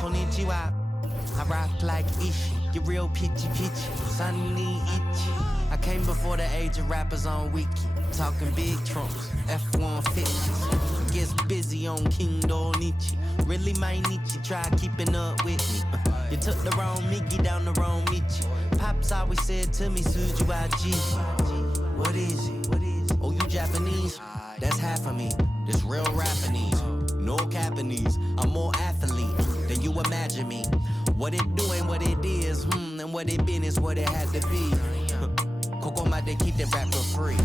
Konnichiwa. I rock like Ishi, get real pitchy. Suddenly itchy. I came before the age of rappers on Wiki. Talking big trunks, F-150s. Gets busy on King Donichi. Really might need you try keeping up with me. You took the wrong Mickey down the wrong Michi. Pops always said to me, Suju IG. What is it? Oh, you Japanese? That's half of me. This real Japanese. No Japanese. I'm more athlete than you imagine me. What it doing, what it is, and what it been is what it had to be. Coco might keep that rap for free.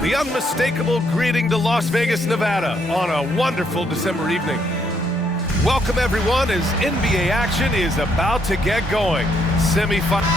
The unmistakable greeting to Las Vegas, Nevada on a wonderful December evening. Welcome everyone as NBA action is about to get going. Semi-final.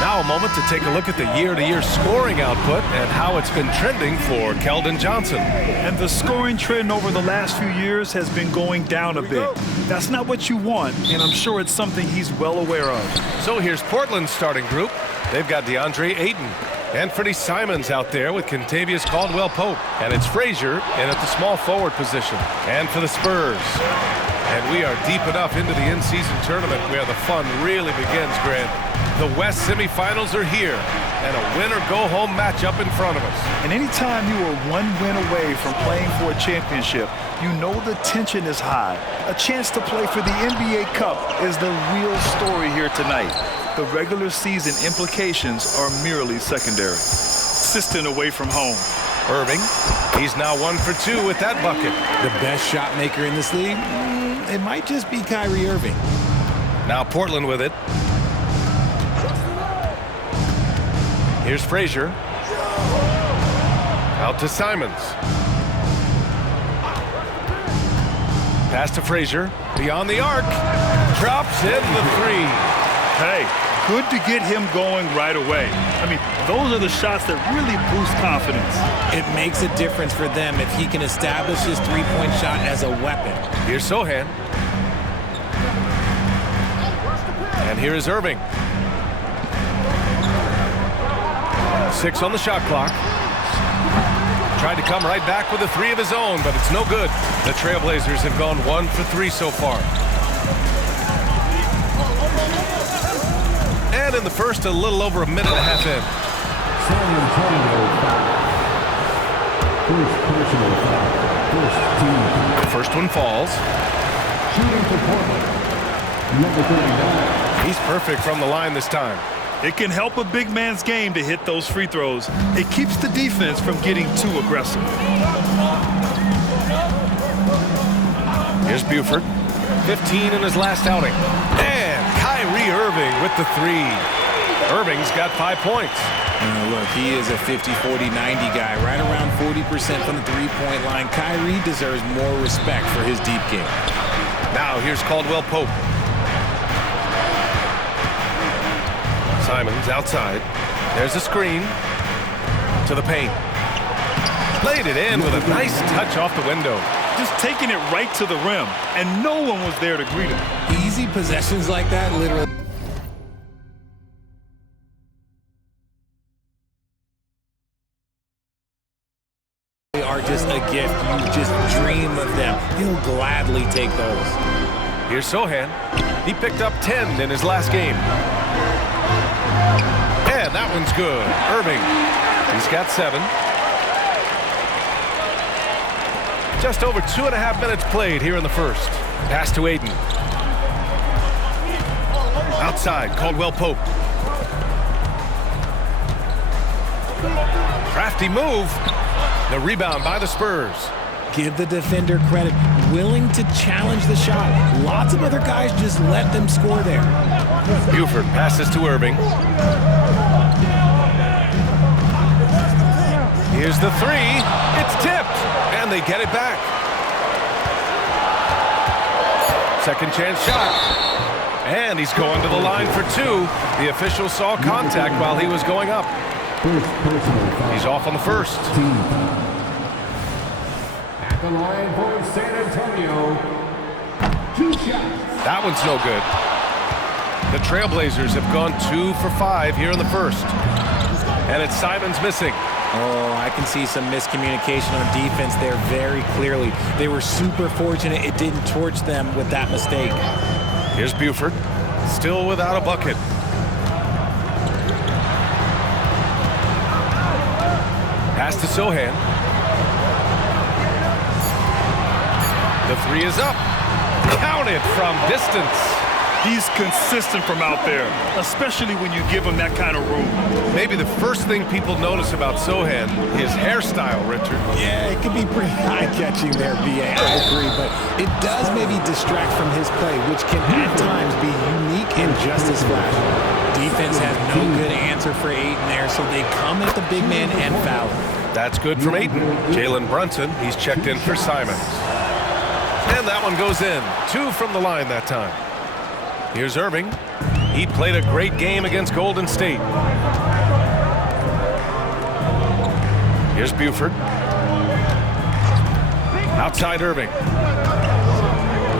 Now a moment to take a look at the year-to-year scoring output and how it's been trending for Keldon Johnson. And the scoring trend over the last few years has been going down a bit. That's not what you want, and I'm sure it's something he's well aware of. So here's Portland's starting group. They've got DeAndre Ayton, Anthony Simons out there with Kentavious Caldwell-Pope, and it's Frazier in at the small forward position. And for the Spurs. And we are deep enough into the in-season tournament where the fun really begins, Grant. The West semifinals are here, and a win-or-go-home matchup in front of us. And anytime you are one win away from playing for a championship, you know the tension is high. A chance to play for the NBA Cup is the real story here tonight. The regular season implications are merely secondary. Assistant away from home. Irving, he's now 1 for 2 with that bucket. The best shot maker in this league? It might just be Kyrie Irving. Now Portland with it. Here's Frazier. Out to Simons. Pass to Frazier. Beyond the arc. Drops in the three. Hey, good to get him going right away. I mean, those are the shots that really boost confidence. It makes a difference for them if he can establish his three-point shot as a weapon. Here's Sohan. And here is Irving. 6 on the shot clock. Tried to come right back with a 3 of his own, but it's no good. The Trailblazers have gone 1 for 3 so far. And in the first, a little over a minute and a half in. The first one falls. He's perfect from the line this time. It can help a big man's game to hit those free throws. It keeps the defense from getting too aggressive. Here's Buford. 15 in his last outing. And Kyrie Irving with the 3. Irving's got 5 points. Look, he is a 50, 40, 90 guy, right around 40% from the three-point line. Kyrie deserves more respect for his deep game. Now here's Caldwell-Pope. Simons outside. There's a screen to the paint. Laid it in with a nice touch off the window. Just taking it right to the rim, and no one was there to greet him. Easy possessions like that, literally. They are just a gift. You just dream of them. He'll gladly take those. Here's Sohan. He picked up 10 in his last game. And that one's good. Irving, he's got 7. Just over 2.5 minutes played here in the first. Pass to Ayton. Outside, Caldwell-Pope. Crafty move. The rebound by the Spurs. Give the defender credit. Willing to challenge the shot. Lots of other guys just let them score there. Buford passes to Irving. Here's the 3. It's tipped. And they get it back. Second chance shot. And he's going to the line for 2. The official saw contact while he was going up. He's off on the first. At the line for San Antonio. 2 shots. That one's no good. The Trailblazers have gone 2 for 5 here in the first. And it's Simons missing. Oh, I can see some miscommunication on defense there very clearly. They were super fortunate it didn't torch them with that mistake. Here's Buford, still without a bucket. Pass to Sohan. The three is up. Counted from distance. He's consistent from out there, especially when you give him that kind of room. Maybe the first thing people notice about Sohan, his hairstyle, Richard. Yeah, it can be pretty eye-catching there, B.A. I agree, but it does maybe distract from his play, which can at times be unique and just as flashy. Defense has no good answer for Ayton there, so they come at the big man and foul. That's good from Ayton. Jalen Brunson, he's checked in for Simons. And that one goes in. 2 from the line that time. Here's Irving. He played a great game against Golden State. Here's Buford. Outside Irving.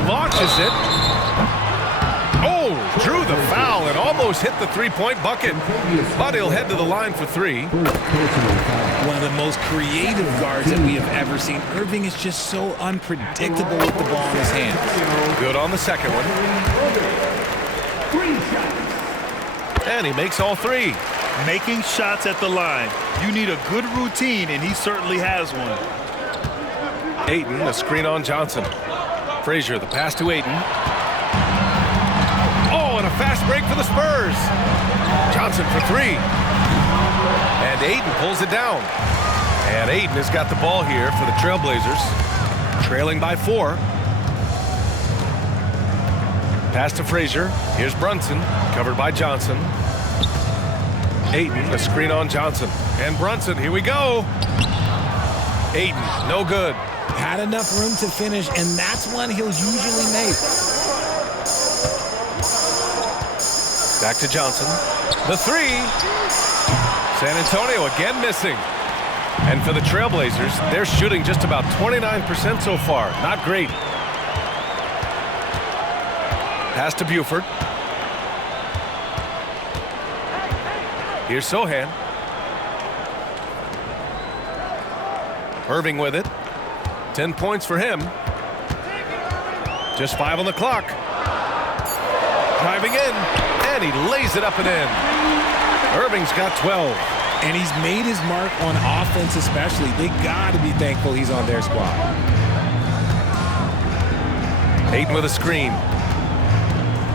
Launches it. Oh, drew the foul and almost hit the three-point bucket. But he'll head to the line for 3. One of the most creative guards that we have ever seen. Irving is just so unpredictable with the ball in his hands. Good on the second one. And he makes all 3. Making shots at the line. You need a good routine, and he certainly has one. Ayton, a screen on Johnson. Frazier, the pass to Ayton. Oh, and a fast break for the Spurs. Johnson for 3. And Ayton pulls it down. And Ayton has got the ball here for the Trailblazers. Trailing by 4. Pass to Frazier. Here's Brunson, covered by Johnson. Ayton, a screen on Johnson. And Brunson, here we go. Ayton, no good. Had enough room to finish, and that's one he'll usually make. Back to Johnson. The 3. San Antonio again missing. And for the Trailblazers, they're shooting just about 29% so far. Not great. Pass to Buford. Here's Sohan. Irving with it. 10 points for him. Just 5 on the clock. Driving in, and he lays it up and in. Irving's got 12. And he's made his mark on offense especially. They got to be thankful he's on their squad. Ayton with a screen.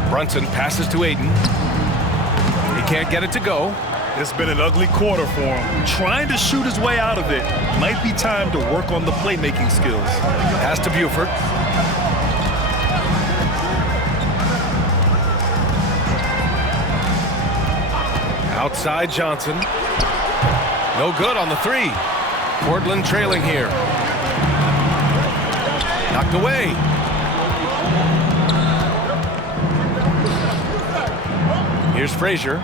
Brunson passes to Ayton. He can't get it to go. It's been an ugly quarter for him. Trying to shoot his way out of it. Might be time to work on the playmaking skills. Pass to Buford. Outside Johnson. No good on the 3. Portland trailing here. Knocked away. Here's Frazier.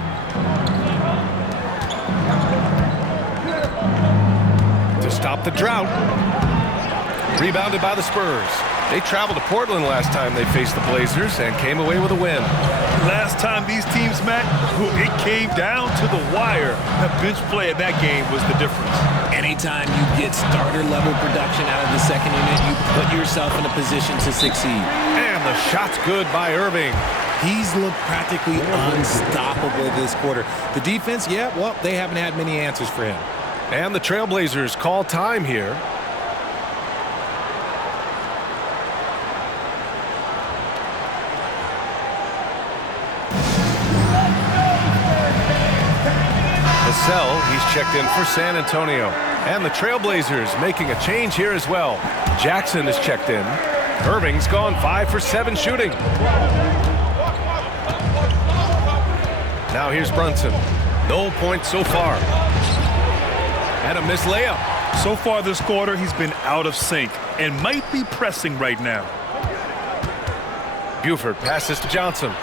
To stop the drought. Rebounded by the Spurs. They traveled to Portland last time they faced the Blazers and came away with a win. Last time these teams met, it came down to the wire. The bench play in that game was the difference. Anytime you get starter-level production out of the second unit, you put yourself in a position to succeed. And the shot's good by Irving. He's looked practically unstoppable this quarter. The defense, yeah, well, they haven't had many answers for him. And the Trailblazers call time here. Vassell, he's checked in for San Antonio. And the Trailblazers making a change here as well. Jackson is checked in. Irving's gone 5 for 7 shooting. Now here's Brunson. No points so far. And a missed layup. So far this quarter, he's been out of sync and might be pressing right now. Buford passes to Johnson.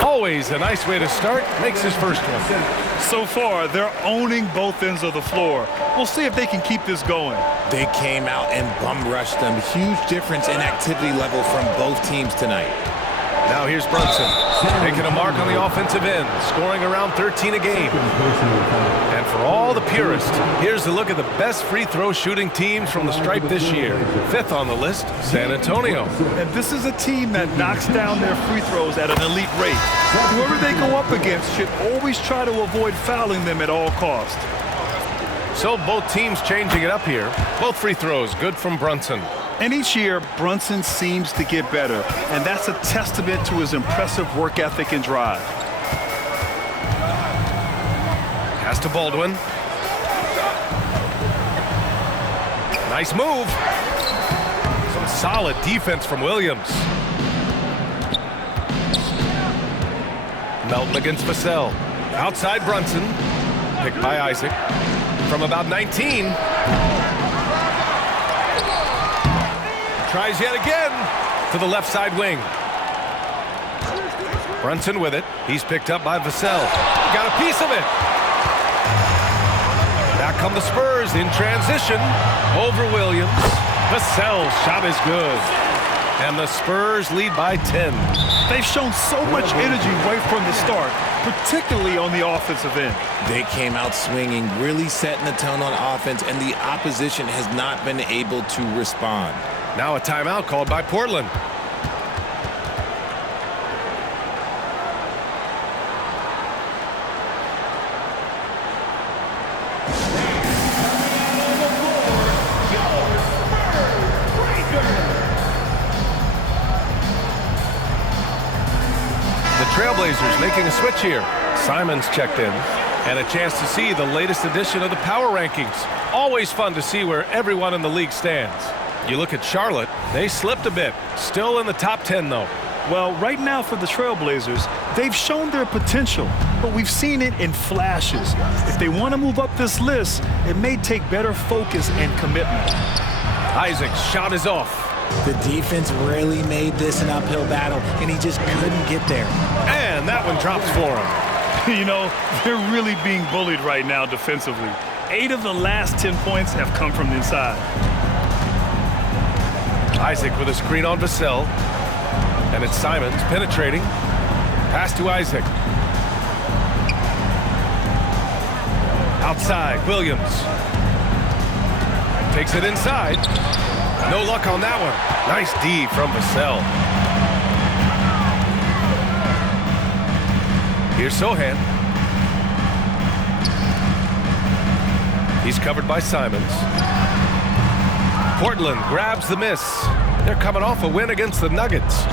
Always a nice way to start. Makes his first one. So far, they're owning both ends of the floor. We'll see if they can keep this going. They came out and bum rushed them. Huge difference in activity level from both teams tonight. Now here's Brunson, making a mark on the offensive end, scoring around 13 a game. And for all the purists, here's a look at the best free throw shooting teams from the stripe this year. 5th on the list, San Antonio. And this is a team that knocks down their free throws at an elite rate. Whoever they go up against should always try to avoid fouling them at all costs. So both teams changing it up here. Both free throws good from Brunson. And each year, Brunson seems to get better, and that's a testament to his impressive work ethic and drive. Pass to Baldwin. Nice move. Some solid defense from Williams. Melton against Vassell. Outside Brunson. Picked by Isaac. From about 19. Tries yet again to the left side wing. Brunson with it. He's picked up by Vassell. Got a piece of it. Back come the Spurs in transition over Williams. Vassell's shot is good. And the Spurs lead by 10. They've shown so much energy right from the start, particularly on the offensive end. They came out swinging, really setting the tone on offense, and the opposition has not been able to respond. Now a timeout called by Portland. The Trailblazers making a switch here. Simons checked in, and a chance to see the latest edition of the power rankings. Always fun to see where everyone in the league stands. You look at Charlotte, they slipped a bit. Still in the top 10, though. Well, right now for the Trailblazers, they've shown their potential, but we've seen it in flashes. If they want to move up this list, it may take better focus and commitment. Isaac's shot is off. The defense really made this an uphill battle, and he just couldn't get there. And that one drops for him. You know, they're really being bullied right now defensively. 8 of the last 10 points have come from the inside. Isaac with a screen on Vassell. And it's Simons penetrating. Pass to Isaac. Outside, Williams. Takes it inside. No luck on that one. Nice D from Vassell. Here's Sohan. He's covered by Simons. Portland grabs the miss. They're coming off a win against the Nuggets.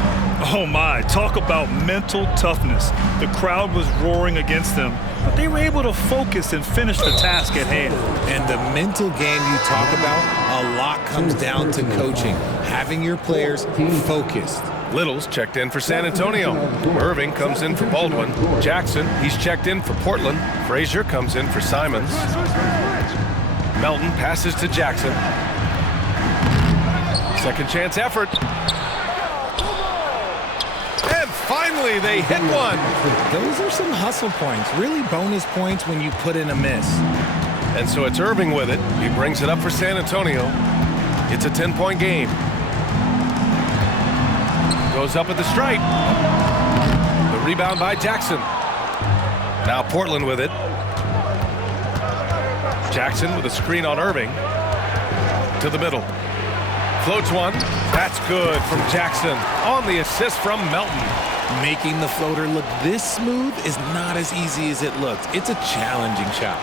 Oh my, talk about mental toughness. The crowd was roaring against them, but they were able to focus and finish the task at hand. And the mental game you talk about, a lot comes down to coaching, having your players focused. Little's checked in for San Antonio. Irving comes in for Baldwin. Jackson, he's checked in for Portland. Frazier comes in for Simons. Melton passes to Jackson. Second chance effort. And finally they hit one. Those are some hustle points, really bonus points when you put in a miss. And so it's Irving with it. He brings it up for San Antonio. It's a 10-point game. Goes up at the stripe. The rebound by Jackson. Now Portland with it. Jackson with a screen on Irving. To the middle. Floats one. That's good from Jackson on the assist from Melton. Making the floater look this smooth is not as easy as it looks. It's a challenging shot.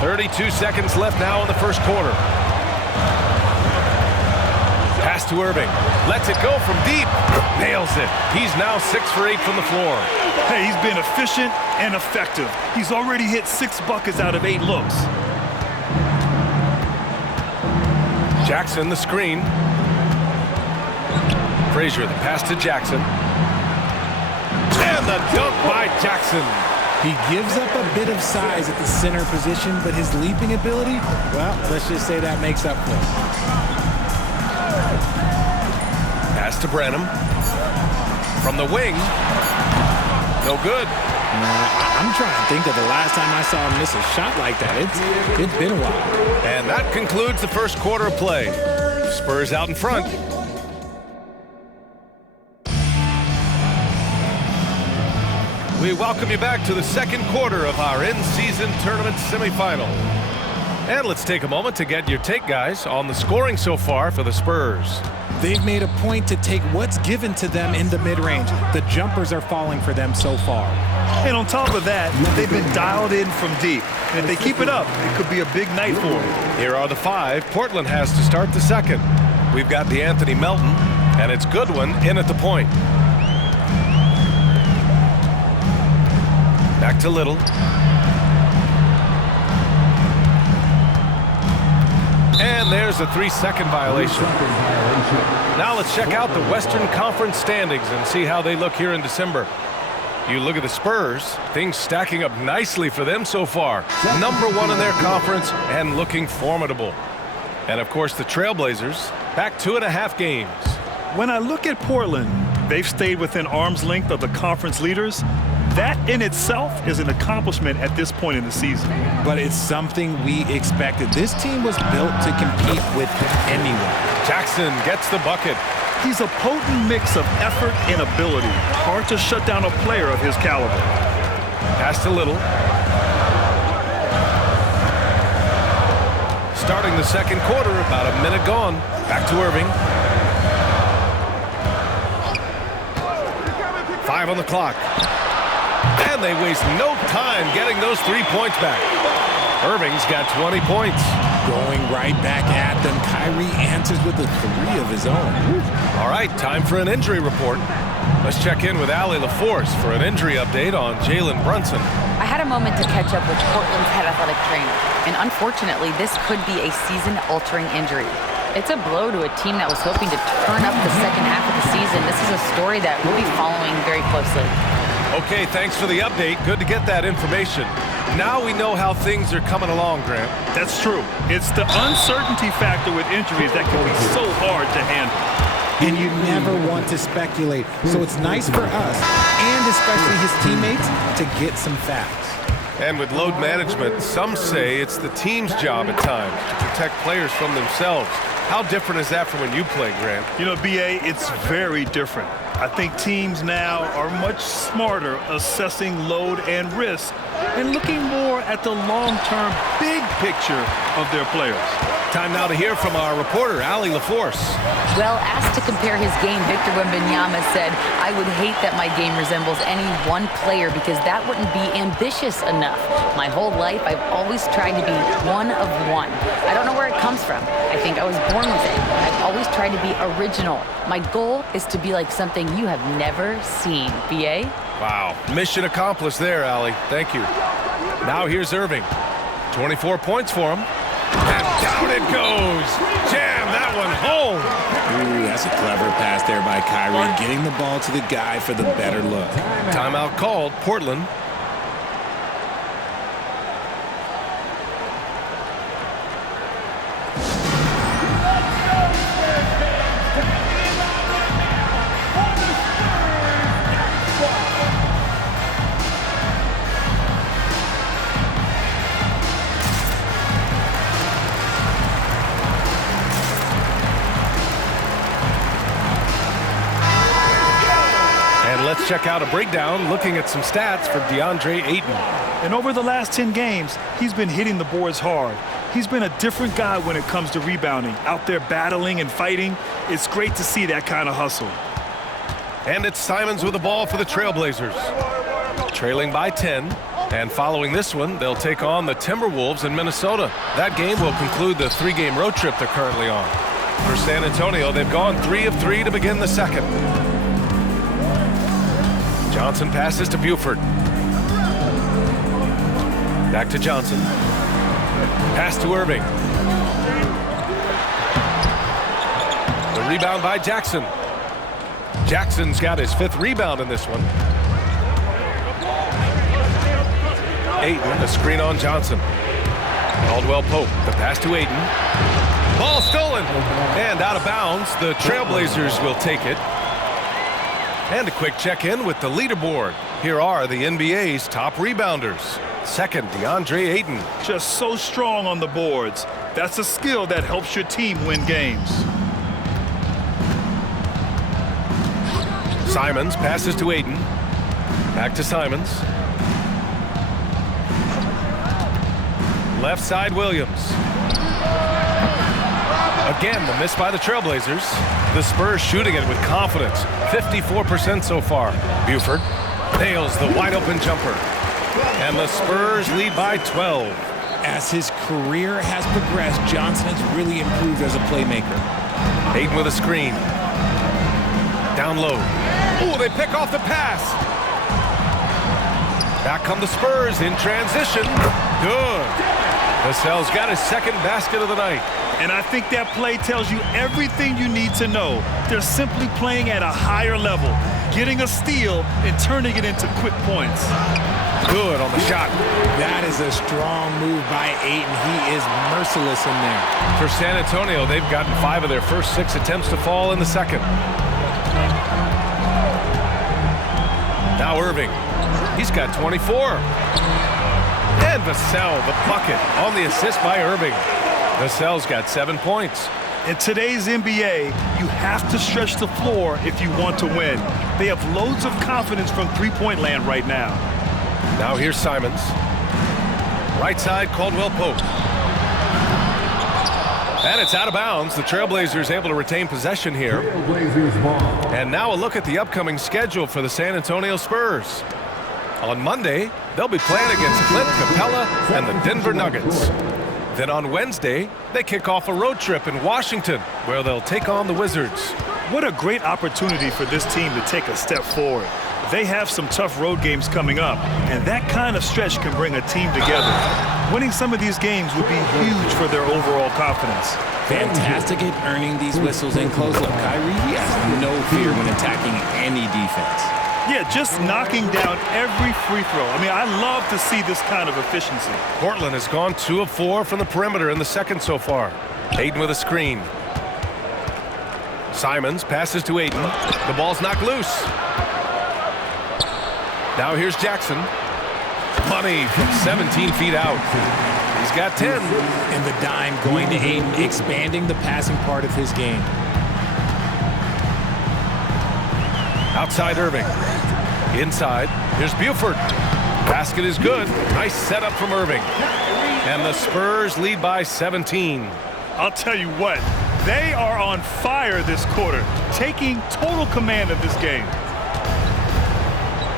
32 seconds left now in the first quarter. Pass to Irving. Lets it go from deep. Nails it. He's now 6 for 8 from the floor. Hey, he's been efficient and effective. He's already hit 6 buckets out of 8 looks. Jackson, the screen. Frazier, the pass to Jackson. And the dunk by Jackson. He gives up a bit of size at the center position, but his leaping ability, well, let's just say that makes up for it. Pass to Branham. From the wing. No good. I'm trying to think of the last time I saw him miss a shot like that. It's been a while. And that concludes the first quarter of play. Spurs out in front. We welcome you back to the second quarter of our in-season tournament semifinal. And let's take a moment to get your take, guys, on the scoring so far for the Spurs. They've made a point to take what's given to them in the mid-range. The jumpers are falling for them so far. And on top of that, they've been dialed in from deep. And if they keep it up, it could be a big night for them. Here are the five Portland has to start the second. We've got DeAnthony Melton, and it's Goodwin in at the point. Back to Little. And there's a 3-second violation. Now let's check out the Western Conference standings and see how they look here in December. You look at the Spurs, things stacking up nicely for them so far. #1 in their conference and looking formidable. And of course the Trailblazers, back 2.5 games. When I look at Portland, they've stayed within arm's length of the conference leaders. That in itself is an accomplishment at this point in the season. But it's something we expected. This team was built to compete with anyone. Jackson gets the bucket. He's a potent mix of effort and ability. Hard to shut down a player of his caliber. Pass to Little. Starting the second quarter, about a minute gone. Back to Irving. 5 on the clock. And they waste no time getting those 3 points back. Irving's got 20 points. Going right back at them. Kyrie answers with a 3 of his own. All right, time for an injury report. Let's check in with Allie LaForce for an injury update on Jalen Brunson. I had a moment to catch up with Portland's head athletic trainer, and unfortunately, this could be a season-altering injury. It's a blow to a team that was hoping to turn up the second half of the season. This is a story that we'll be following very closely. Okay, thanks for the update. Good to get that information. Now we know how things are coming along, Grant. That's true. It's the uncertainty factor with injuries that can be so hard to handle. And you never want to speculate. So it's nice for us, and especially his teammates, to get some facts. And with load management, some say it's the team's job at times to protect players from themselves. How different is that from when you played, Grant? You know, B.A., it's very different. I think teams now are much smarter assessing load and risk and looking more at the long-term big picture of their players. Time now to hear from our reporter, Allie LaForce. Well, asked to compare his game, Victor Wembanyama said, "I would hate that my game resembles any one player because that wouldn't be ambitious enough. My whole life, I've always tried to be one of one. I don't know where it comes from. I think I was born with it. I've always tried to be original. My goal is to be like something you have never seen." B.A.? Wow. Mission accomplished there, Allie. Thank you. Now here's Irving. 24 points for him. And down it goes. Jam that one home. Ooh, that's a clever pass there by Kyrie, getting the ball to the guy for the better look. Timeout called, Portland. Let's check out a breakdown looking at some stats for DeAndre Ayton. And over the last 10 games, he's been hitting the boards hard. He's been a different guy when it comes to rebounding. Out there battling and fighting. It's great to see that kind of hustle. And it's Simons with the ball for the Trailblazers. Trailing by 10. And following this one, they'll take on the Timberwolves in Minnesota. That game will conclude the 3-game road trip they're currently on. For San Antonio, they've gone 3 of 3 to begin the second. Johnson passes to Buford. Back to Johnson. Pass to Irving. The rebound by Jackson. Jackson's got his 5th rebound in this one. Ayton, the screen on Johnson. Caldwell Pope, the pass to Ayton. Ball stolen and out of bounds. The Trailblazers will take it. And a quick check-in with the leaderboard. Here are the NBA's top rebounders. Second, DeAndre Ayton. Just so strong on the boards. That's a skill that helps your team win games. Simons passes to Ayton. Back to Simons. Left side, Williams. Again, the miss by the Trailblazers. The Spurs shooting it with confidence. 54% so far. Buford nails the wide-open jumper. And the Spurs lead by 12. As his career has progressed, Johnson has really improved as a playmaker. Ayton with a screen. Down low. Oh, they pick off the pass. Back come the Spurs in transition. Good. Vassell's got his second basket of the night. And I think that play tells you everything you need to know. They're simply playing at a higher level, getting a steal and turning it into quick points. Good on the shot. That is a strong move by Ayton. He is merciless in there. For San Antonio, they've gotten 5 of their first 6 attempts to fall in the second. Now Irving. He's got 24. And Vassell, the bucket, on the assist by Irving. Vassell's got 7 points. In today's NBA, you have to stretch the floor if you want to win. They have loads of confidence from three-point land right now. Now here's Simons. Right side, Caldwell Pope. And it's out of bounds. The Trailblazers able to retain possession here. And now a look at the upcoming schedule for the San Antonio Spurs. On Monday, they'll be playing against Clint Capella and the Denver Nuggets. Then on Wednesday, they kick off a road trip in Washington, where they'll take on the Wizards. What a great opportunity for this team to take a step forward. They have some tough road games coming up, and that kind of stretch can bring a team together. Winning some of these games would be huge for their overall confidence. Fantastic at earning these whistles in close up. Kyrie, he has no fear when attacking any defense. Yeah, just knocking down every free throw. I mean, I love to see this kind of efficiency. Portland has gone 2 of 4 from the perimeter in the second so far. Ayton with a screen. Simons passes to Ayton. The ball's knocked loose. Now here's Jackson. Money from 17 feet out. He's got 10. And the dime going to Ayton, expanding the passing part of his game. Outside Irving. Inside, here's Buford. Basket is good. Nice setup from Irving. And the Spurs lead by 17. I'll tell you what, they are on fire this quarter, taking total command of this game.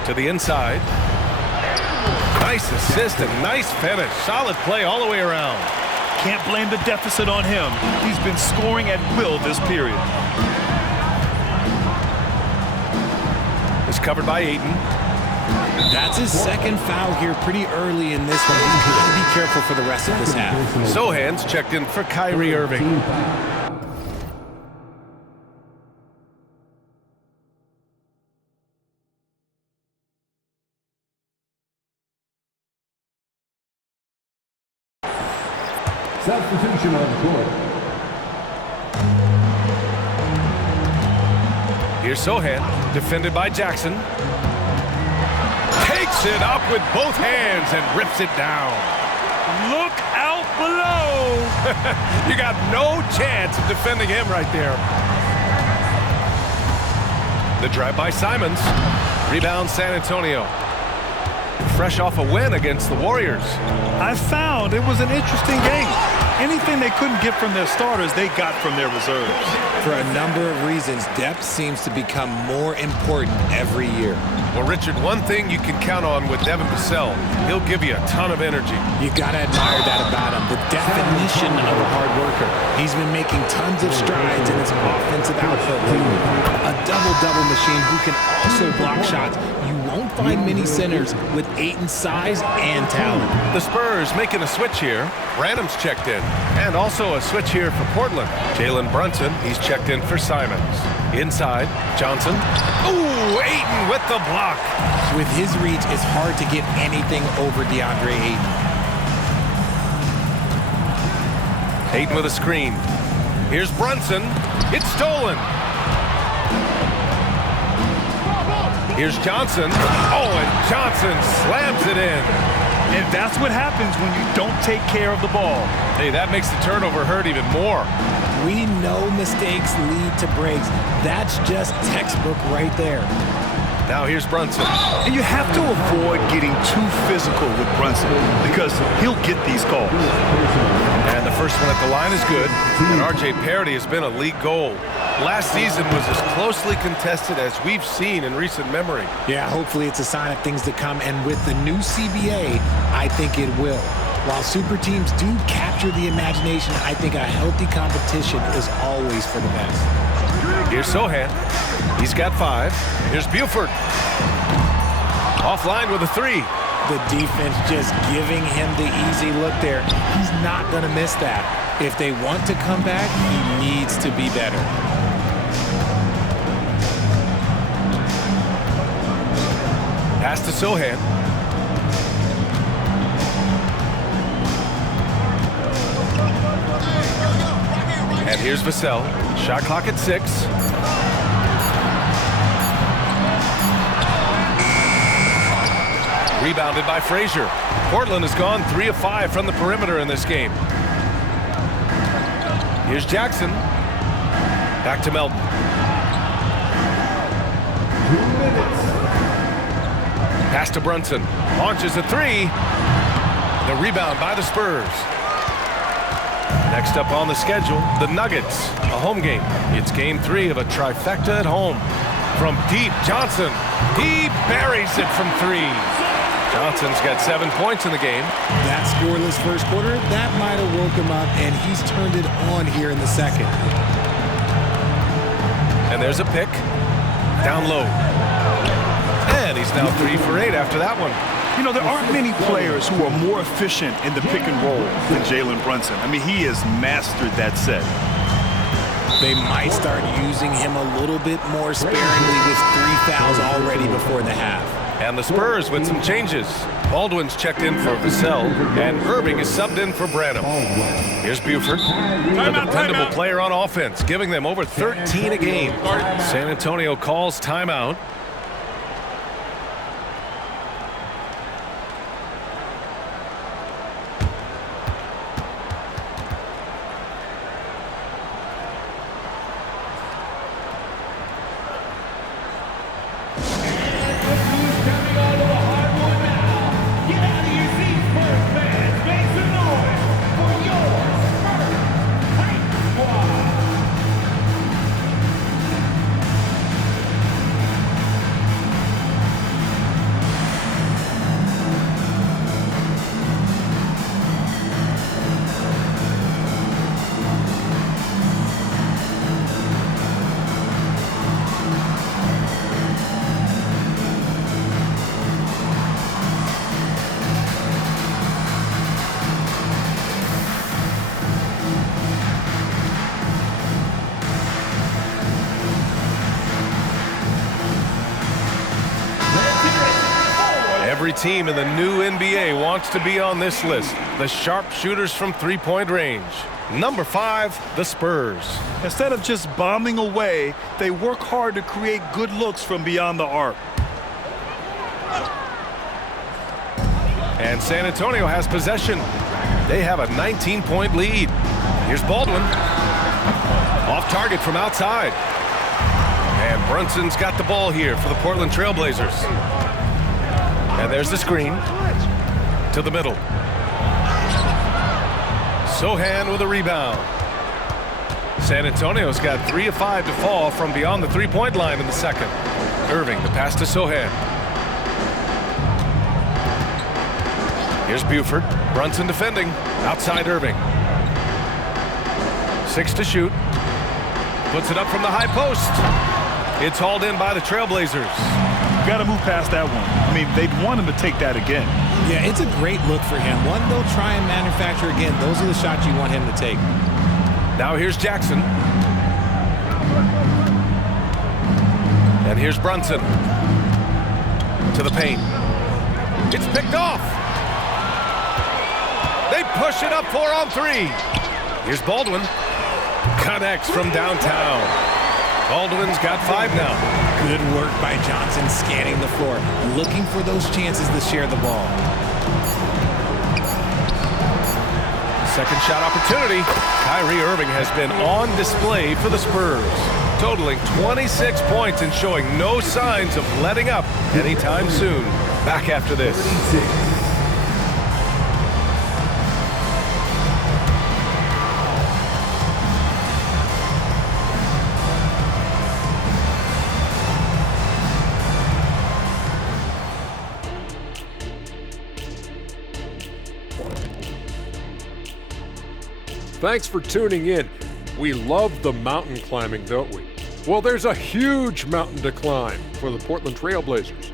To the inside. Nice assist and nice finish. Solid play all the way around. Can't blame the deficit on him. He's been scoring at will this period. Is covered by Ayton. That's his second foul here pretty early in this one. He's got to be careful for the rest of this half. Sohan's checked in for Kyrie Irving. Substitution on the court. Here's Sohan, defended by Jackson. Takes it up with both hands and rips it down. Look out below! You got no chance of defending him right there. The drive by Simons. Rebound San Antonio. Fresh off a win against the Warriors. I found it was an interesting game. Anything they couldn't get from their starters, they got from their reserves. For a number of reasons, depth seems to become more important every year. Well, Richard, one thing you can count on with Devin Vassell, he'll give you a ton of energy. You gotta admire that about him. The definition of a hard worker. He's been making tons of strides in his offensive output lately. A double-double machine who can also block shots. You won't find many centers with Ayton's size and talent. The Spurs making a switch here. Branham's checked in. And also a switch here for Portland. Jalen Brunson, he's checked in for Simons. Inside, Johnson. Ooh, Ayton with the block. With his reach, it's hard to get anything over DeAndre Ayton. Ayton with a screen. Here's Brunson. It's stolen. Here's Johnson. Oh, and Johnson slams it in. And that's what happens when you don't take care of the ball. Hey, that makes the turnover hurt even more. We know mistakes lead to breaks. That's just textbook right there. Now here's Brunson. And you have to avoid getting too physical with Brunson because he'll get these calls. And the first one at the line is good. And R.J. Parody has been a league goal. Last season was as closely contested as we've seen in recent memory. Yeah, hopefully it's a sign of things to come. And with the new CBA, I think it will. While super teams do capture the imagination, I think a healthy competition is always for the best. Here's Sohan. He's got 5. Here's Buford. Offline with a 3. The defense just giving him the easy look there. He's not going to miss that. If they want to come back, he needs to be better. Pass to Sohan. And here's Vassell. Shot clock at 6. Rebounded by Frazier. Portland has gone 3 of 5 from the perimeter in this game. Here's Jackson. Back to Melton. 2 minutes. Pass to Brunson. Launches a 3. The rebound by the Spurs. Next up on the schedule, the Nuggets, a home game. It's game 3 of a trifecta at home. From deep, Johnson. He buries it from 3. Johnson's got 7 points in the game. That scoreless first quarter, that might have woke him up, and he's turned it on here in the second. And there's a pick. Down low. And he's now 3 for 8 after that one. You know, there aren't many players who are more efficient in the pick and roll than Jalen Brunson. I mean, he has mastered that set. They might start using him a little bit more sparingly with 3 fouls already before the half. And the Spurs with some changes. Baldwin's checked in for Vassell, and Irving is subbed in for Branham. Here's Buford, a dependable player on offense, giving them over 13 a game. San Antonio calls timeout. Every team in the new NBA wants to be on this list. The sharpshooters from three-point range. Number 5, the Spurs. Instead of just bombing away, they work hard to create good looks from beyond the arc. And San Antonio has possession. They have a 19-point lead. Here's Baldwin. Off target from outside. And Brunson's got the ball here for the Portland Trailblazers. And there's the screen to the middle. Sohan with a rebound. San Antonio's got 3 of 5 to fall from beyond the three-point line in the second. Irving, the pass to Sohan. Here's Buford. Brunson defending. Outside Irving. 6 to shoot. Puts it up from the high post. It's hauled in by the Trailblazers. Got to move past that one. I mean, they'd want him to take that again. Yeah, it's a great look for him. One they'll try and manufacture again. Those are the shots you want him to take. Now here's Jackson. And here's Brunson. To the paint. It's picked off. They push it up 4 on 3. Here's Baldwin. Connects from downtown. Baldwin's got 5 now. Good work by Johnson scanning the floor, looking for those chances to share the ball. Second shot opportunity. Kyrie Irving has been on display for the Spurs, totaling 26 points and showing no signs of letting up anytime soon. Back after this. 36. Thanks for tuning in. We love the mountain climbing, don't we? Well, there's a huge mountain to climb for the Portland Trail Blazers.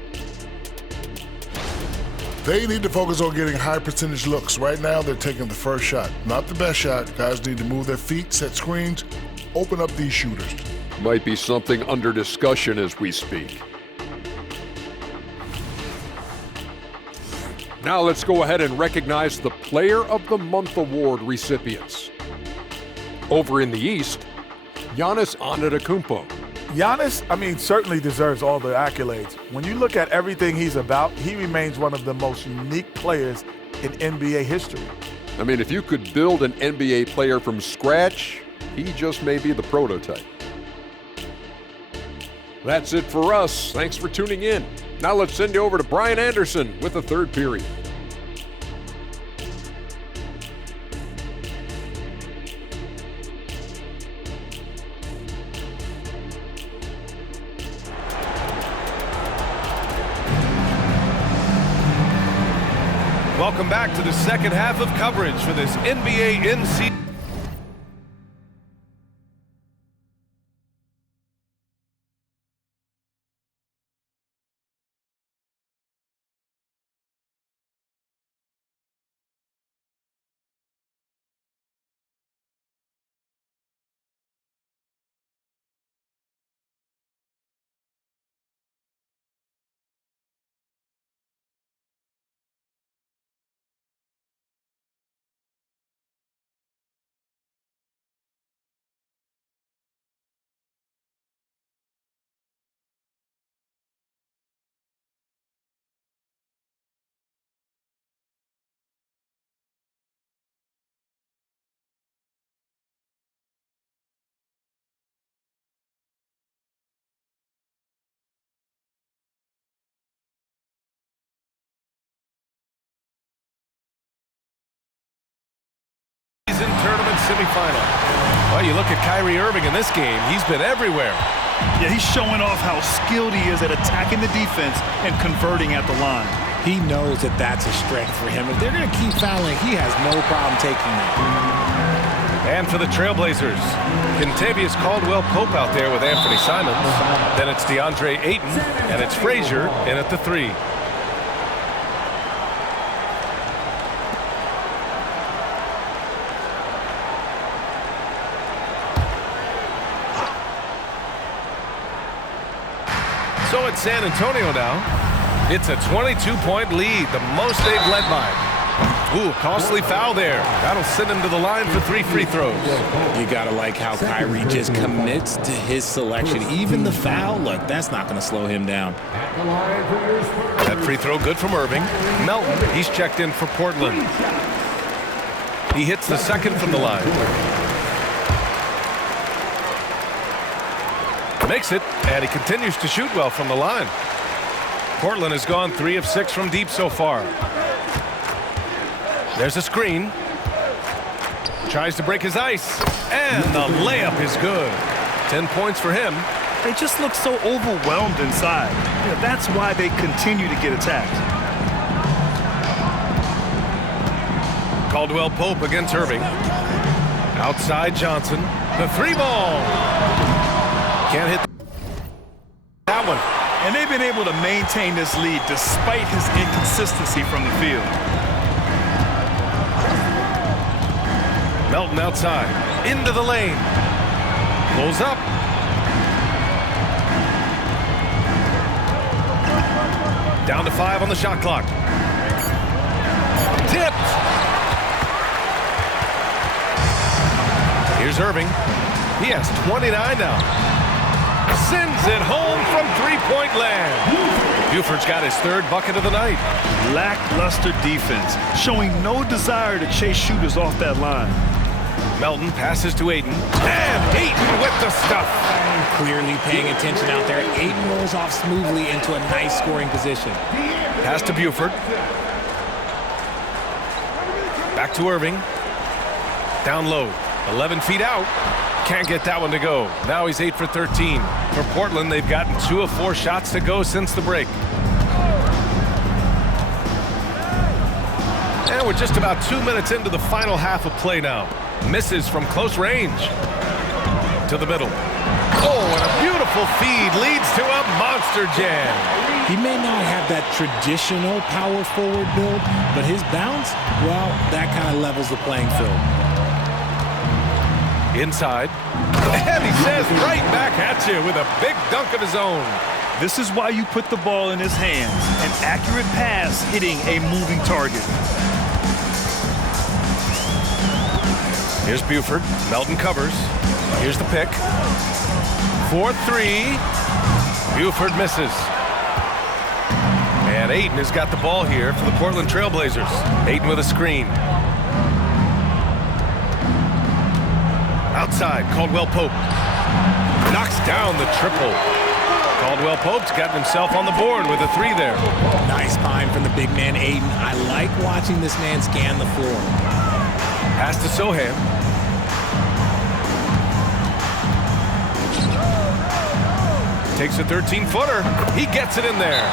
They need to focus on getting high percentage looks. Right now, they're taking the first shot. Not the best shot. Guys need to move their feet, set screens, open up these shooters. Might be something under discussion as we speak. Now let's go ahead and recognize the Player of the Month award recipients. Over in the East, Giannis Antetokounmpo. Giannis, certainly deserves all the accolades. When you look at everything he's about, he remains one of the most unique players in NBA history. If you could build an NBA player from scratch, he just may be the prototype. That's it for us. Thanks for tuning in. Now let's send you over to Brian Anderson with the third period. Welcome back to the second half of coverage for this NBA in-season. Tournament semifinal. Well, you look at Kyrie Irving in this game, he's been everywhere. Yeah, he's showing off how skilled he is at attacking the defense and converting at the line. He knows that that's a strength for him. If they're going to keep fouling, he has no problem taking that. And for the Trailblazers, Kentavious Caldwell-Pope out there with Anthony Simons. Then it's DeAndre Ayton, and it's Frazier in at the 3. So it's San Antonio now. It's a 22-point lead, the most they've led by. Ooh, costly foul there. That'll send him to the line for 3 free throws. You gotta like how Kyrie just commits to his selection. Even the foul, look, that's not gonna slow him down. That free throw good from Irving. Melton, he's checked in for Portland. He hits the second from the line. Makes it, and he continues to shoot well from the line. Portland has gone 3 of 6 from deep so far. There's a screen. Tries to break his ice, and the layup is good. 10 points for him. They just look so overwhelmed inside. Yeah, that's why they continue to get attacked. Caldwell-Pope against Irving. Outside Johnson. The 3-ball. Can't hit that one. And they've been able to maintain this lead despite his inconsistency from the field. Melton outside. Into the lane. Pulls up. Down to 5 on the shot clock. Tipped. Here's Irving. He has 29 now. Sends it home from 3-point land. Buford's got his third bucket of the night. Lackluster defense, showing no desire to chase shooters off that line. Melton passes to Ayton. And Ayton with the stuff. Clearly paying attention out there. Ayton rolls off smoothly into a nice scoring position. Pass to Buford. Back to Irving. Down low. 11 feet out. Can't get that one to go. Now he's 8 for 13. For Portland, they've gotten 2 of 4 shots to go since the break. And we're just about 2 minutes into the final half of play now. Misses from close range. To the middle. Oh, and a beautiful feed leads to a monster jam. He may not have that traditional power forward build, but his bounce, well, that kind of levels the playing field. Inside. And he says right back at you with a big dunk of his own. This is why you put the ball in his hands. An accurate pass hitting a moving target. Here's Buford. Melton covers. Here's the pick. 4-3. Buford misses. And Ayton has got the ball here for the Portland Trailblazers. Ayton with a screen. Outside, Caldwell Pope. Knocks down the triple. Caldwell Pope's gotten himself on the board with a 3 there. Nice find from the big man, Ayton. I like watching this man scan the floor. Pass to Sohan. Takes a 13-footer. He gets it in there.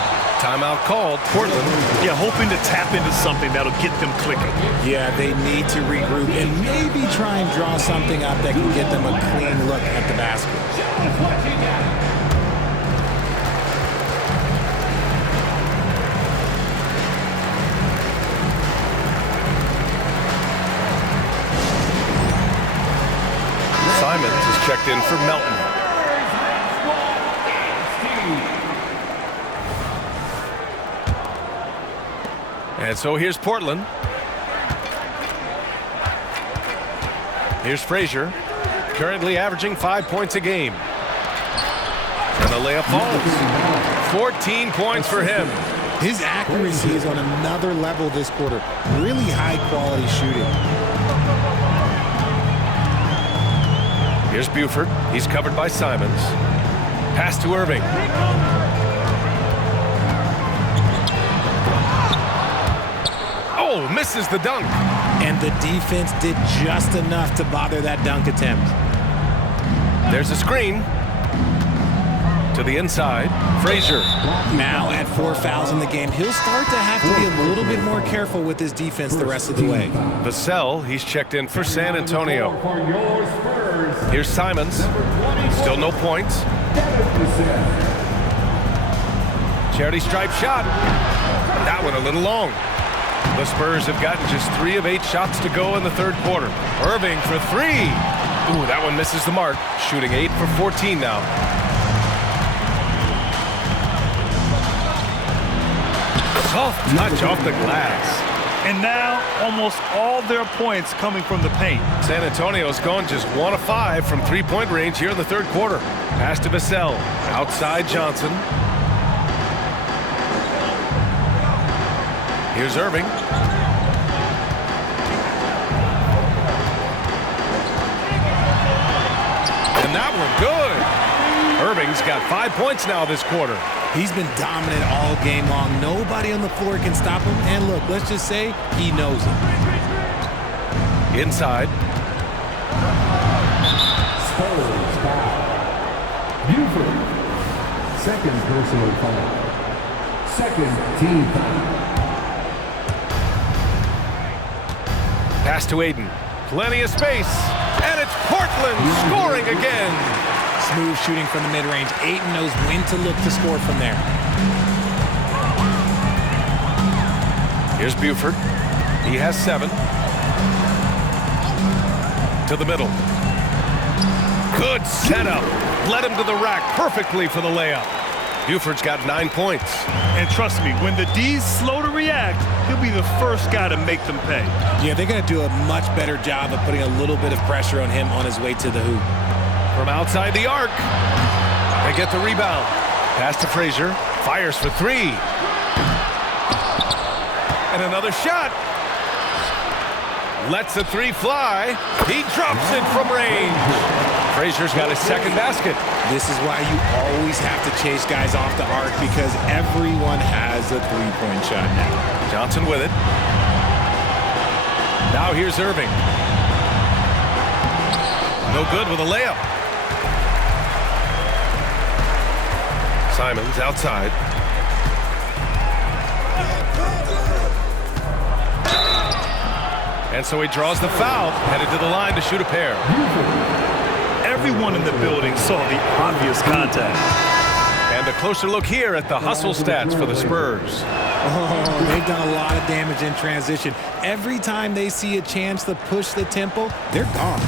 Timeout called. Portland. Yeah, hoping to tap into something that'll get them clicking. Yeah, they need to regroup and maybe try and draw something up that can get them a clean look at the basket. Simons is checked in for Melton. And so here's Portland. Here's Frazier, currently averaging 5 points a game. And the layup falls. 14 points for him. His accuracy is on another level this quarter. Really high-quality shooting. Here's Buford. He's covered by Simons. Pass to Irving. Oh, misses the dunk. And the defense did just enough to bother that dunk attempt. There's a screen. To the inside. Frazier. Now at 4 fouls in the game, he'll start to have to be a little bit more careful with his defense the rest of the way. Vassell, he's checked in for San Antonio. Here's Simons. Still no points. Charity stripe shot. That one a little long. The Spurs have gotten just 3 of 8 shots to go in the third quarter. Irving for 3. Ooh, that one misses the mark. Shooting 8 for 14 now. Soft touch off the glass. And now almost all their points coming from the paint. San Antonio's gone just 1 of 5 from 3-point range here in the third quarter. Pass to Vassell. Outside Johnson. Here's Irving. And that one good. Irving's got 5 points now this quarter. He's been dominant all game long. Nobody on the floor can stop him. And look, let's just say he knows it. Inside. Spurs foul. Buford. Second personal foul. Second team foul. Pass to Ayton. Plenty of space. And it's Portland scoring again. Smooth shooting from the mid-range. Ayton knows when to look to score from there. Here's Buford. He has 7. To the middle. Good setup. Led him to the rack perfectly for the layup. Buford's got 9 points. And trust me, when the D's slow to react, he'll be the first guy to make them pay. Yeah, they're going to do a much better job of putting a little bit of pressure on him on his way to the hoop. From outside the arc. They get the rebound. Pass to Frazier. Fires for three. And another shot. Lets the three fly. He drops it from range. Frazier's got his second basket. This is why you always have to chase guys off the arc, because everyone has a three-point shot now. Johnson with it. Now here's Irving. No good with a layup. Simons outside. And so he draws the foul, headed to the line to shoot a pair. Everyone in the building saw the obvious contact. And a closer look here at the hustle stats for the Spurs. Oh, they've done a lot of damage in transition. Every time they see a chance to push the tempo, they're gone.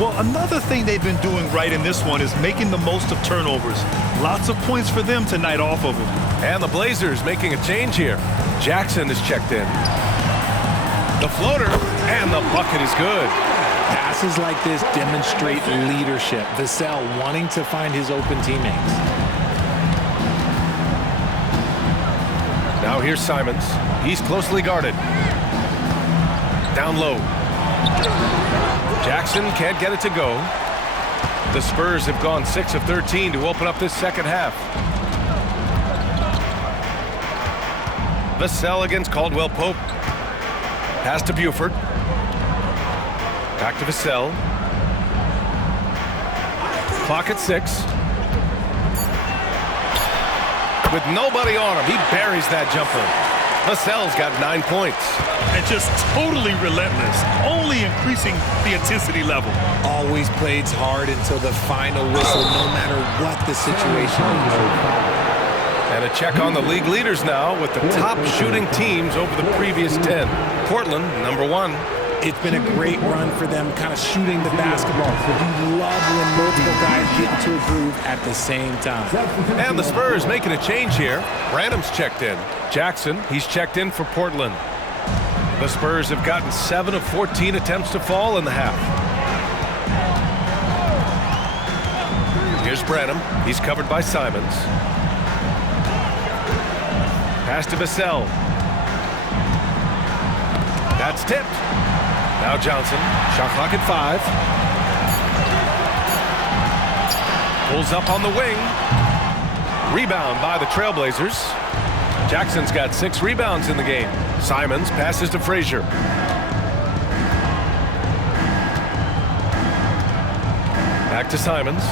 Well, another thing they've been doing right in this one is making the most of turnovers. Lots of points for them tonight off of them. And the Blazers making a change here. Jackson is checked in. The floater, and the bucket is good. Passes like this demonstrate leadership. Vassell wanting to find his open teammates. Now here's Simons. He's closely guarded. Down low. Jackson can't get it to go. The Spurs have gone 6 of 13 to open up this second half. Vassell against Caldwell Pope. Pass to Buford. Back to Vassell. Clock at 6. With nobody on him, he buries that jumper. Vassell's got 9 points. And just totally relentless, only increasing the intensity level. Always plays hard until the final whistle, no matter what the situation is. And a check on the league leaders now with the top shooting teams over the previous 10. Portland, number 1. It's been a great run for them, kind of shooting the basketball. You love when multiple guys get into a groove at the same time. And the Spurs making a change here. Branham's checked in. Jackson, he's checked in for Portland. The Spurs have gotten 7 of 14 attempts to fall in the half. Here's Branham. He's covered by Simons. Pass to Vassell. That's tipped. Now Johnson. Shot clock at 5. Pulls up on the wing. Rebound by the Trailblazers. Jackson's got 6 rebounds in the game. Simons passes to Frazier. Back to Simons.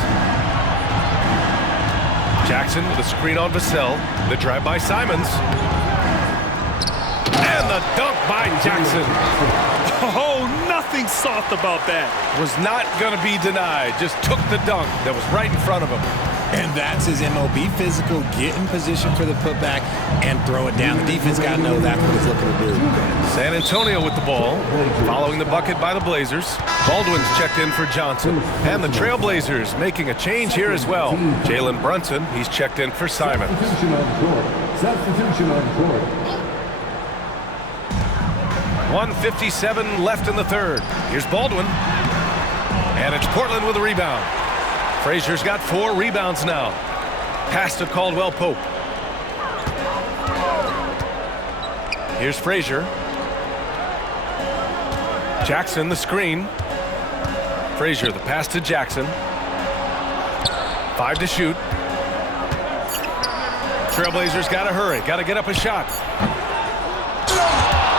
Jackson with a screen on Vassell. The drive by Simons. And the dunk by Jackson. Oh, nothing soft about that. Was not going to be denied. Just took the dunk that was right in front of him. And that's his MO. Be physical, get in position for the putback, and throw it down. The defense got to know that's what he's looking to do. San Antonio with the ball, following the bucket by the Blazers. Baldwin's checked in for Johnson. And the Trailblazers making a change here as well. Jalen Brunson, he's checked in for Simons. Substitution on court. 1:57 left in the third. Here's Baldwin. And it's Portland with a rebound. Frazier's got 4 rebounds now. Pass to Caldwell Pope. Here's Frazier. Jackson the screen. Frazier the pass to Jackson. 5 to shoot. Trailblazers got to hurry. Got to get up a shot.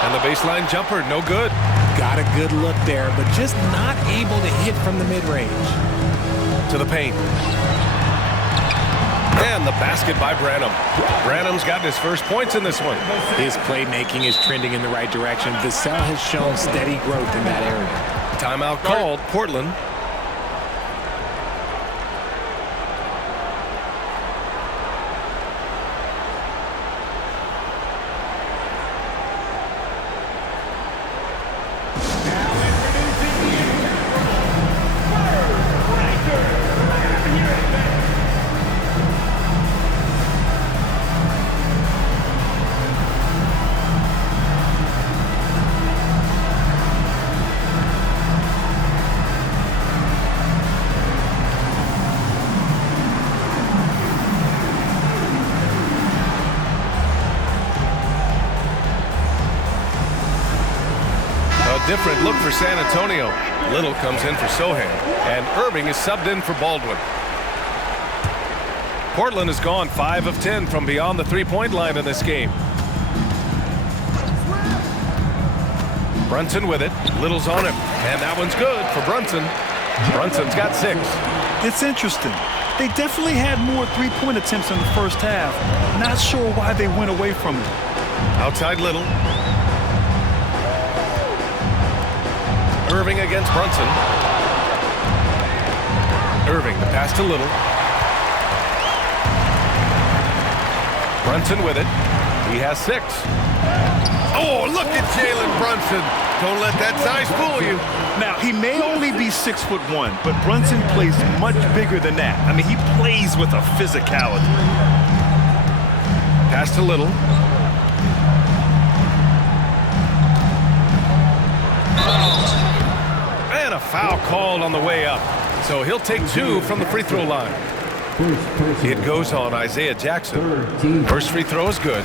And the baseline jumper, no good. Got a good look there, but just not able to hit from the mid-range. To the paint. And the basket by Branham. Branham's gotten his first points in this one. His playmaking is trending in the right direction. Vassell has shown steady growth in that area. Timeout called, Portland. different look for San Antonio. Little comes in for Sohan, and Irving is subbed in for Baldwin. Portland has gone 5 of 10 from beyond the three-point line in this game. Brunson with it. Little's on him, and that one's good for Brunson. Brunson's got 6. It's interesting. They definitely had more three-point attempts in the first half. Not sure why they went away from it. Outside Little. Irving against Brunson. Irving, the pass to Little. Brunson with it. He has 6. Oh, look at Jalen Brunson. Don't let that size fool you. Now, he may only be 6'1", but Brunson plays much bigger than that. I mean, he plays with a physicality. Pass to Little. And a foul called on the way up. So he'll take 2 from the free throw line. It goes on Isaiah Jackson. First free throw is good.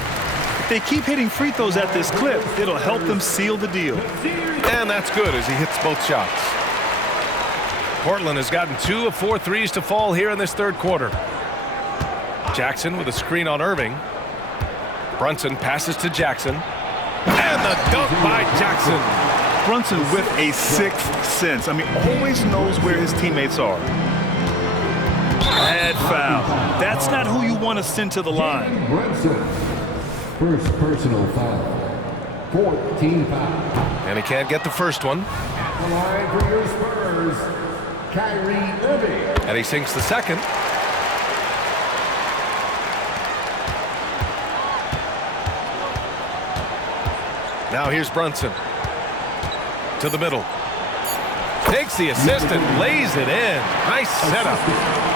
If they keep hitting free throws at this clip, it'll help them seal the deal. And that's good as he hits both shots. Portland has gotten 2 of 4 threes to fall here in this third quarter. Jackson with a screen on Irving. Brunson passes to Jackson. And the dunk by Jackson. Brunson with a sixth sense. I mean, always knows where his teammates are. Bad foul. That's not who you want to send to the line. Brunson. First personal foul. 14 foul. And he can't get the first one. At the line for your Spurs, Kyrie Irving. And he sinks the second. Now here's Brunson. To the middle. Takes the assist and lays it in. Nice setup.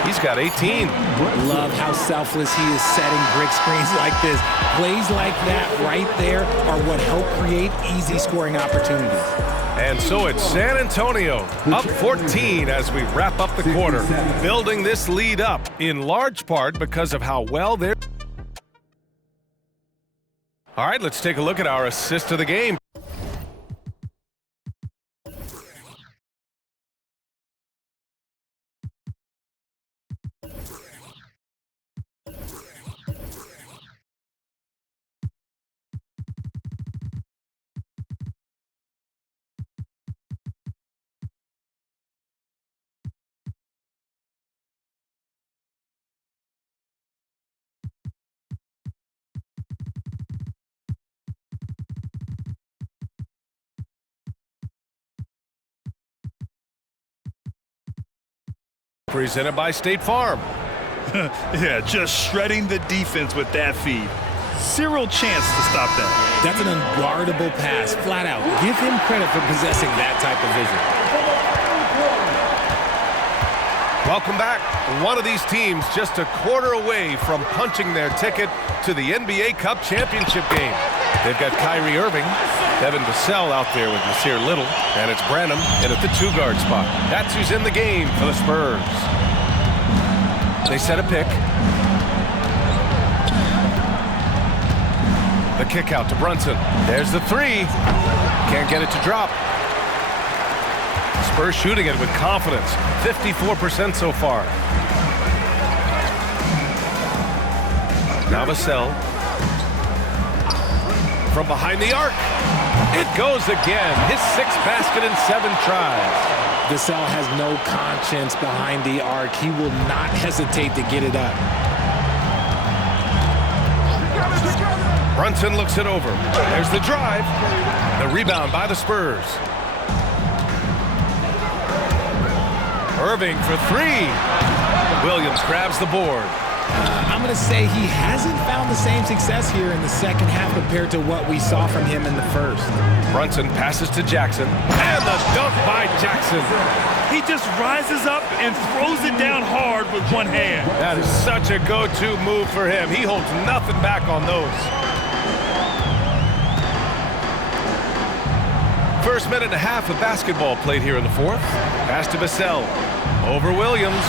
He's got 18. Love how selfless he is setting brick screens like this. Plays like that right there are what help create easy scoring opportunities. And so it's San Antonio up 14 as we wrap up the quarter. Building this lead up in large part because of how well they're... All right, let's take a look at our assist of the game. Presented by State Farm. Yeah, just shredding the defense with that feed. Zero chance to stop that. That's an unguardable pass, flat out. Give him credit for possessing that type of vision. Welcome back. One of these teams just a quarter away from punching their ticket to the NBA Cup championship game. They've got Kyrie Irving, Devin Vassell out there with Nasir Little, and it's Branham in at the 2-guard spot. That's who's in the game for the Spurs. They set a pick. The kick out to Brunson. There's the 3. Can't get it to drop. Spurs shooting it with confidence. 54% so far. Now Vassell. From behind the arc. It goes again. His 6th basket in 7 tries. Vassell has no conscience behind the arc. He will not hesitate to get it up. Brunson looks it over. There's the drive. The rebound by the Spurs. Irving for 3. Williams grabs the board. I'm going to say he hasn't found the same success here in the second half compared to what we saw from him in the first. Brunson passes to Jackson. And the dunk by Jackson. He just rises up and throws it down hard with one hand. That is such a go-to move for him. He holds nothing back on those. First minute and a half of basketball played here in the fourth. Pass to Vassell. Over Williams.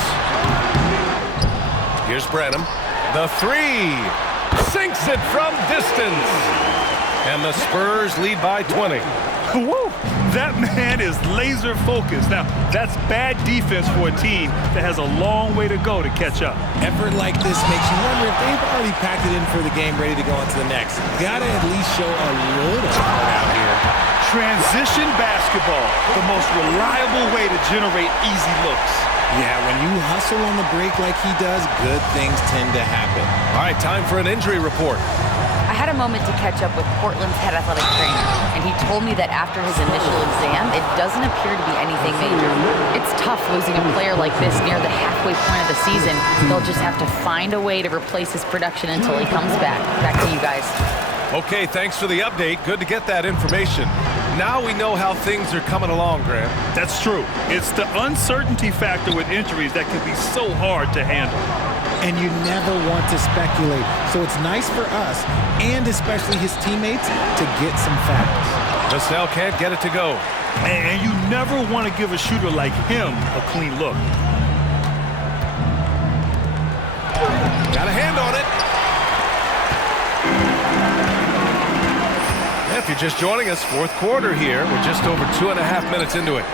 Here's Branham. The 3. Sinks it from distance. And the Spurs lead by 20. Woo! That man is laser focused. Now, that's bad defense for a team that has a long way to go to catch up. Effort like this makes you wonder if they've already packed it in for the game, ready to go on to the next. Gotta at least show a little heart out here. Transition basketball, the most reliable way to generate easy looks. Yeah, when you hustle on the break like he does, good things tend to happen. All right, time for an injury report. I had a moment to catch up with Portland's head athletic trainer, and he told me that after his initial exam, it doesn't appear to be anything major. It's tough losing a player like this near the halfway point of the season. They'll just have to find a way to replace his production until he comes back. Back to you guys. Okay, thanks for the update. Good to get that information. Now we know how things are coming along, Grant. That's true. It's the uncertainty factor with injuries that can be so hard to handle. And you never want to speculate. So it's nice for us, and especially his teammates, to get some facts. Vassell can't get it to go. And you never want to give a shooter like him a clean look. Got a hand on it. If you're just joining us, fourth quarter here. We're just over 2.5 minutes into it.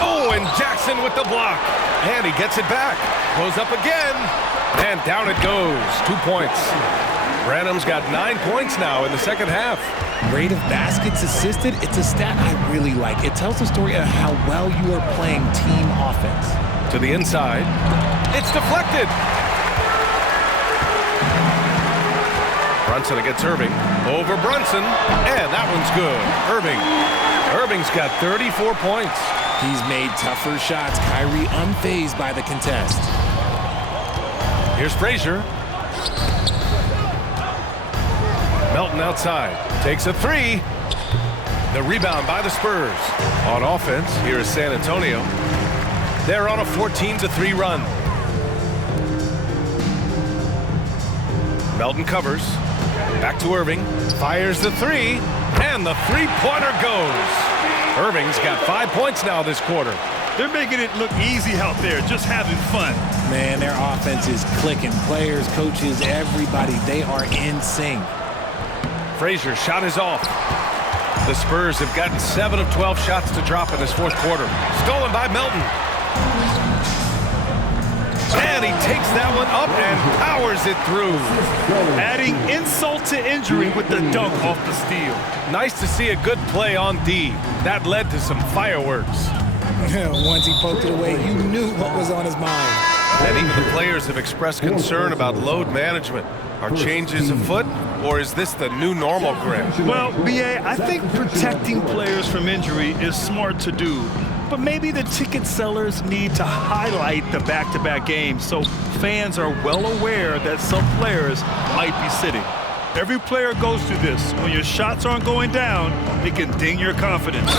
Oh, and Jackson with the block. And he gets it back. Goes up again. And down it goes. 2 points. Branham's got 9 points now in the second half. Rate of baskets assisted, it's a stat I really like. It tells the story of how well you are playing team offense. To the inside. It's deflected. Brunson against Irving. Over Brunson. And that one's good. Irving's got 34 points. He's made tougher shots. Kyrie unfazed by the contest. Here's Frazier. Melton outside. Takes a three. The rebound by the Spurs. On offense, here is San Antonio. They're on a 14-3 run. Melton covers. Back to Irving. Fires the three. And the three-pointer goes. Irving's got 5 points now this quarter. They're making it look easy out there, just having fun. Man, their offense is clicking. Players, coaches, everybody, they are in sync. Frazier shot is off. The Spurs have gotten 7 of 12 shots to drop in this fourth quarter. Stolen by Melton. And he takes that one up and powers it through. Adding insult to injury with the dunk off the steal. Nice to see a good play on D. That led to some fireworks. Once he poked it away, you knew what was on his mind. And even the players have expressed concern about load management. Are changes afoot, or is this the new normal, Grant? Well, B.A., I think protecting players from injury is smart to do. But maybe the ticket sellers need to highlight the back-to-back games so fans are well aware that some players might be sitting. Every player goes through this. When your shots aren't going down, it can ding your confidence.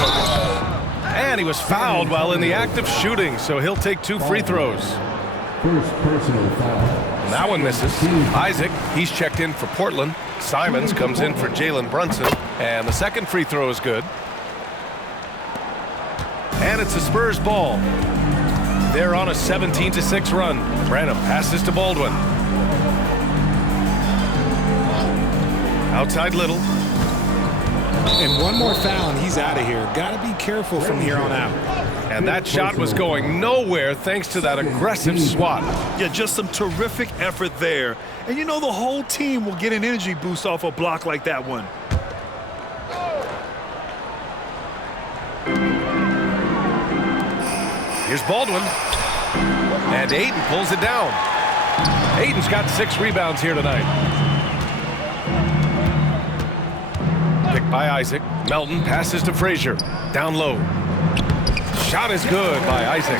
And he was fouled while in the act of shooting, so he'll take 2 free throws. First personal foul. That one misses. Isaac, he's checked in for Portland. Simons comes in for Jalen Brunson. And the second free throw is good. And it's the Spurs ball. They're on a 17-6 run. Branham passes to Baldwin. Outside Little. And one more foul and he's out of here. Got to be careful from here on out. And that shot was going nowhere thanks to that aggressive swat. Yeah, just some terrific effort there. And you know the whole team will get an energy boost off a block like that one. Here's Baldwin. And Ayton pulls it down. Ayton's got 6 rebounds here tonight. Picked by Isaac. Melton passes to Frazier. Down low. Shot is good by Isaac.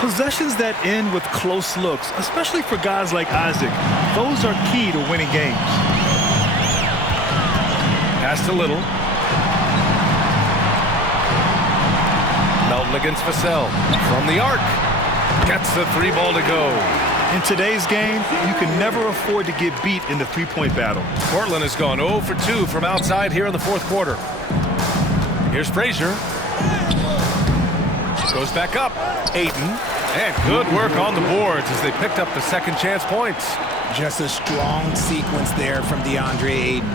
Possessions that end with close looks, especially for guys like Isaac, those are key to winning games. Pass to Little. Melton against Vassell. From the arc. Gets the 3 ball to go. In today's game, you can never afford to get beat in the three-point battle. Portland has gone 0 for 2 from outside here in the fourth quarter. Here's Frazier. Goes back up. Ayton. And good work on the boards as they picked up the second chance points. Just a strong sequence there from DeAndre Ayton.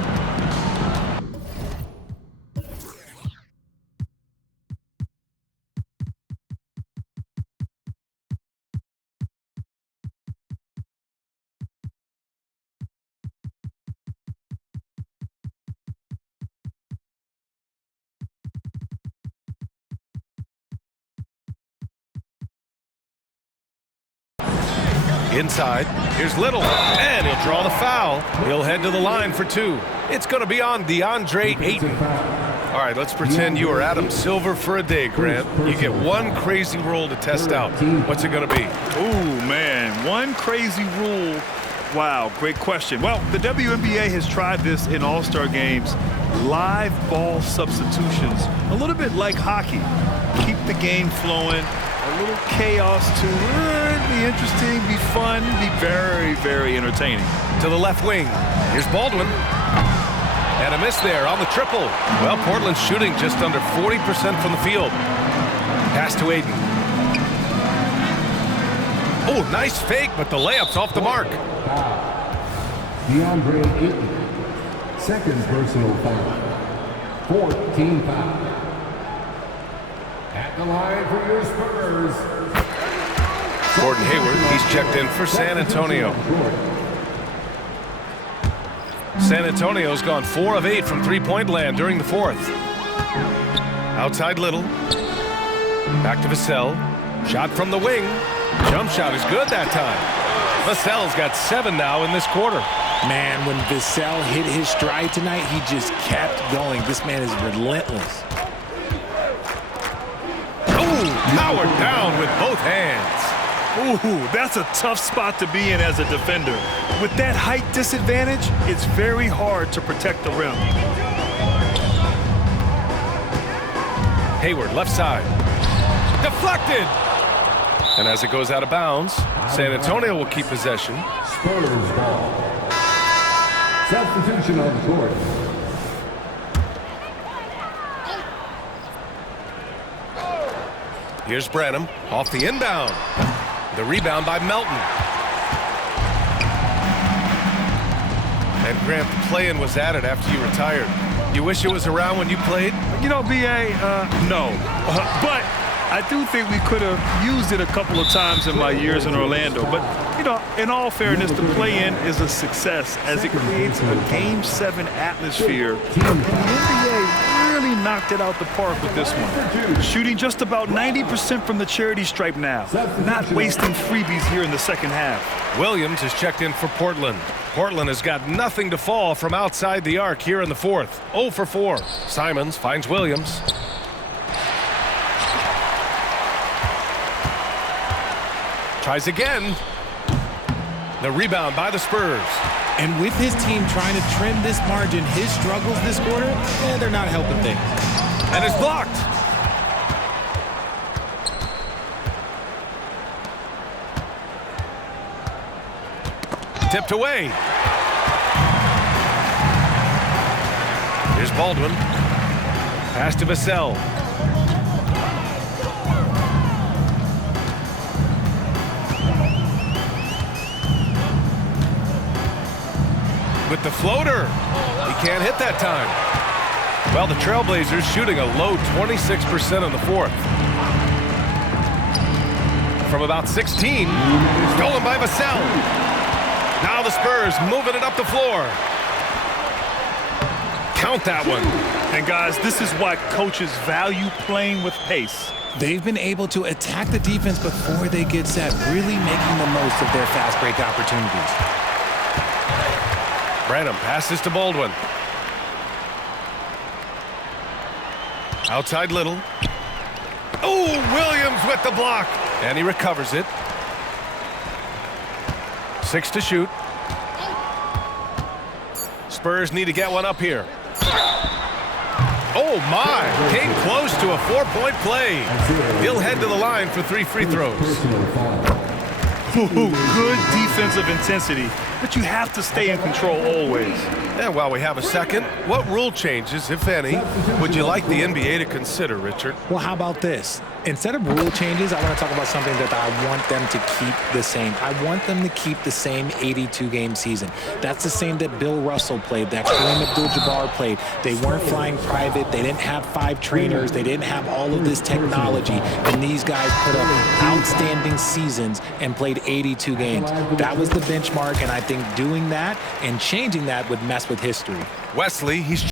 Inside, here's Little, and he'll draw the foul. He'll head to the line for 2. It's going to be on DeAndre Ayton. All right, let's pretend you are Adam Silver for a day, Grant. You get one crazy rule to test out. What's it going to be? Ooh, man, one crazy rule. Wow, great question. Well, the WNBA has tried this in All-Star games. Live ball substitutions, a little bit like hockey. Keep the game flowing, a little chaos to be interesting, be fun, be very, very entertaining. To the left wing, here's Baldwin. And a miss there on the triple. Well, Portland's shooting just under 40% from the field. Pass to Ayton. Oh, nice fake, but the layup's off the mark. DeAndre Ayton, second personal foul. 4th team foul. At the line for your Spurs. Gordon Hayward, he's checked in for San Antonio. San Antonio's gone 4 of 8 from three-point land during the 4th. Outside Little. Back to Vassell. Shot from the wing. Jump shot is good that time. Vassell's got 7 now in this quarter. Man, when Vassell hit his stride tonight, he just kept going. This man is relentless. Ooh, powered down with both hands. Ooh, that's a tough spot to be in as a defender. With that height disadvantage, it's very hard to protect the rim. Hayward, left side. Deflected! And as it goes out of bounds, San Antonio will keep possession. Spurs ball. Substitution on the court. Here's Branham off the inbound. The rebound by Melton. And Grant, the play-in was added after you retired. You wish it was around when you played? You know, B.A., no. But I do think we could have used it a couple of times in my years in Orlando. But, you know, in all fairness, the play-in is a success as it creates a Game 7 atmosphere. The NBA really knocked it out the park with this one. Shooting just about 90% from the charity stripe now. Not wasting freebies here in the second half. Williams is checked in for Portland. Portland has got nothing to fall from outside the arc here in the 4th. 0 for 4. Simons finds Williams. Tries again. The rebound by the Spurs. And with his team trying to trim this margin, his struggles this quarter, they're not helping things. And it's blocked. Tipped away. Here's Baldwin. Pass to Vassell. With the floater. He can't hit that time. Well, the Trailblazers shooting a low 26% in the 4th. From about 16. Stolen by Vassell. Now the Spurs moving it up the floor. Count that one. And guys, this is why coaches value playing with pace. They've been able to attack the defense before they get set, really making the most of their fast break opportunities. Branham passes to Baldwin. Outside Little. Oh, Williams with the block. And he recovers it. 6 to shoot. Spurs need to get one up here. Oh, my. Came close to a 4-point play. He'll head to the line for 3 free throws. Good defensive intensity, but you have to stay in control always. And while we have a second, what rule changes, if any, would you like the NBA to consider, Richard? Well, how about this? Instead of rule changes, I want to talk about something that I want them to keep the same. I want them to keep the same 82-game season. That's the same that Bill Russell played, that Kareem Abdul-Jabbar played. They weren't flying private. They didn't have 5 trainers. They didn't have all of this technology. And these guys put up outstanding seasons and played 82 games. That was the benchmark, and I think doing that and changing that would mess with history. Wesley, he's